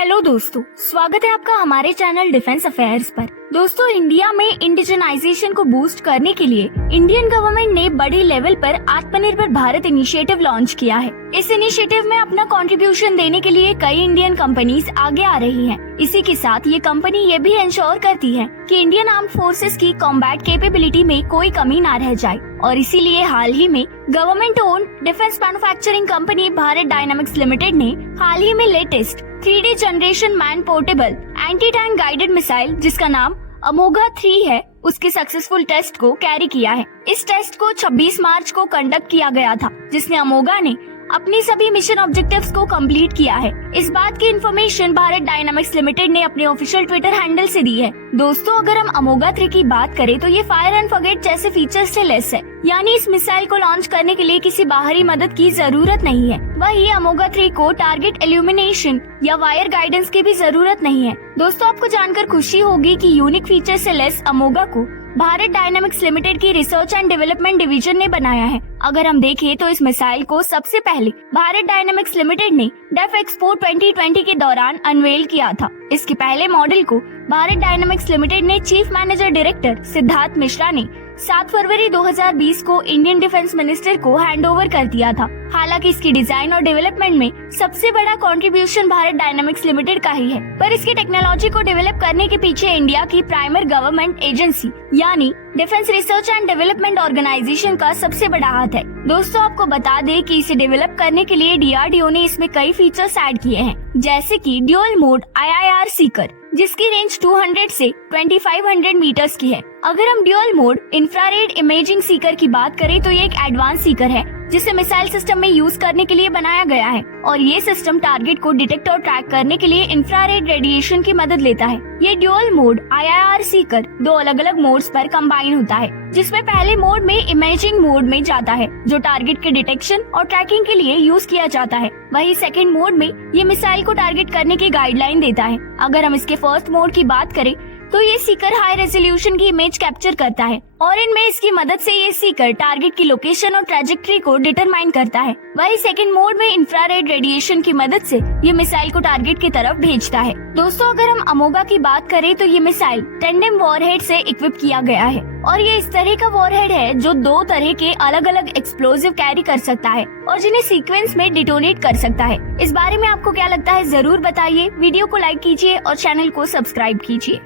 Hello दोस्तों, स्वागत है आपका हमारे चैनल डिफेंस अफेयर्स पर। दोस्तों, इंडिया में इंडिजनाइजेशन को बूस्ट करने के लिए इंडियन गवर्नमेंट ने बड़े लेवल पर आत्मनिर्भर भारत इनिशिएटिव लॉन्च किया है। इस इनिशिएटिव में अपना कंट्रीब्यूशन देने के लिए कई इंडियन कंपनीज आगे आ रही हैं। इसी के साथ ये कंपनी ये भी इंश्योर करती है कि इंडियन आर्म फोर्सेस की कॉम्बैट कैपेबिलिटी में कोई कमी ना रह जाए। और इसीलिए हाल ही में government own defence manufacturing company Bharat dynamics limited ने हाल ही में latest 3D generation man portable anti tank guided missile जिसका नाम अमोगा 3 है, उसके सक्सेसफुल टेस्ट को कैरी किया है। इस टेस्ट को 26 मार्च को कंडक्ट किया गया था, जिसने अमोगा ने अपनी सभी मिशन ऑब्जेक्टिव्स को कंप्लीट किया है। इस बात की इन्फॉर्मेशन भारत डायनामिक्स लिमिटेड ने अपने ऑफिशियल ट्विटर हैंडल से दी है। दोस्तों, अगर हम अमोगा 3 की बात करें तो ये फायर एंड फॉरगेट जैसे फीचर्स से लेस है, यानी इस मिसाइल को लॉन्च करने के लिए किसी बाहरी मदद की जरूरत नहीं है। वही अमोगा 3 को टारगेट इल्यूमिनेशन या वायर गाइडेंस की भी जरूरत नहीं है। दोस्तों, आपको जानकर खुशी होगी कि यूनिक फीचर से लेस अमोगा को भारत डायनामिक्स लिमिटेड की रिसर्च एंड डेवलपमेंट डिवीजन ने बनाया है। अगर हम देखें तो इस मिसाइल को सबसे पहले भारत डायनामिक्स लिमिटेड ने डेफ एक्सपो 2020 के दौरान अनवेल किया था। इसके पहले मॉडल को भारत डायनामिक्स लिमिटेड ने chief manager director Siddharth Mishra ने 7 फरवरी 2020 को इंडियन डिफेंस मिनिस्टर को हैंडओवर कर दिया था। हालांकि इसकी डिजाइन और डेवलपमेंट में सबसे बड़ा कंट्रीब्यूशन भारत डायनामिक्स लिमिटेड का ही है, पर इसकी टेक्नोलॉजी को डेवलप करने के पीछे इंडिया की प्राइमरी गवर्नमेंट एजेंसी यानी defence research and development organisation का सबसे बड़ा हाथ है। दोस्तों, आपको बता दें कि इसे डेवलप करने के लिए डीआरडीओ ने इसमें कई फीचर्स ऐड किए हैं, जैसे कि ड्यूल मोड IIR सीकर जिसकी रेंज 200 से 2500 मीटर्स की है। अगर हम dual mode infrared imaging Sikar की बात करें तो ये एक एडवांस सीकर है जिसे मिसाइल सिस्टम में यूज करने के लिए बनाया गया है, और ये सिस्टम टारगेट को डिटेक्ट और ट्रैक करने के लिए इंफ्रारेड रेडिएशन की मदद लेता है। ये ड्यूल मोड IIR सीकर 2 अलग अलग मोड्स पर कंबाइन होता है, जिसमें पहले मोड में इमेजिंग मोड में जाता है जो टारगेट के डिटेक्शन और ट्रैकिंग के लिए यूज किया जाता है। वही सेकंड मोड में ये मिसाइल को टारगेट करने की गाइडलाइन देता है। अगर हम इसके फर्स्ट मोड की बात करें तो ये सीकर हाई रेजोल्यूशन की इमेज कैप्चर करता है, और इनमें इसकी मदद से ये सीकर टारगेट की लोकेशन और ट्रैजेक्टरी को डिटरमाइन करता है। वही सेकंड मोड में इंफ्रारेड रेडिएशन की मदद से ये मिसाइल को टारगेट की तरफ भेजता है। दोस्तों, अगर हम अमोगा की बात करें तो ये मिसाइल टेंडेम वॉरहेड से इक्विप किया गया है, और ये इस तरह का वॉरहेड है जो 2 तरह के अलग अलग एक्सप्लोजिव कैरी कर सकता है और जिन्हें सीक्वेंस में डिटोनेट कर सकता है। इस बारे में आपको क्या लगता है, जरूर बताइए। वीडियो को लाइक कीजिए और चैनल को सब्सक्राइब कीजिए।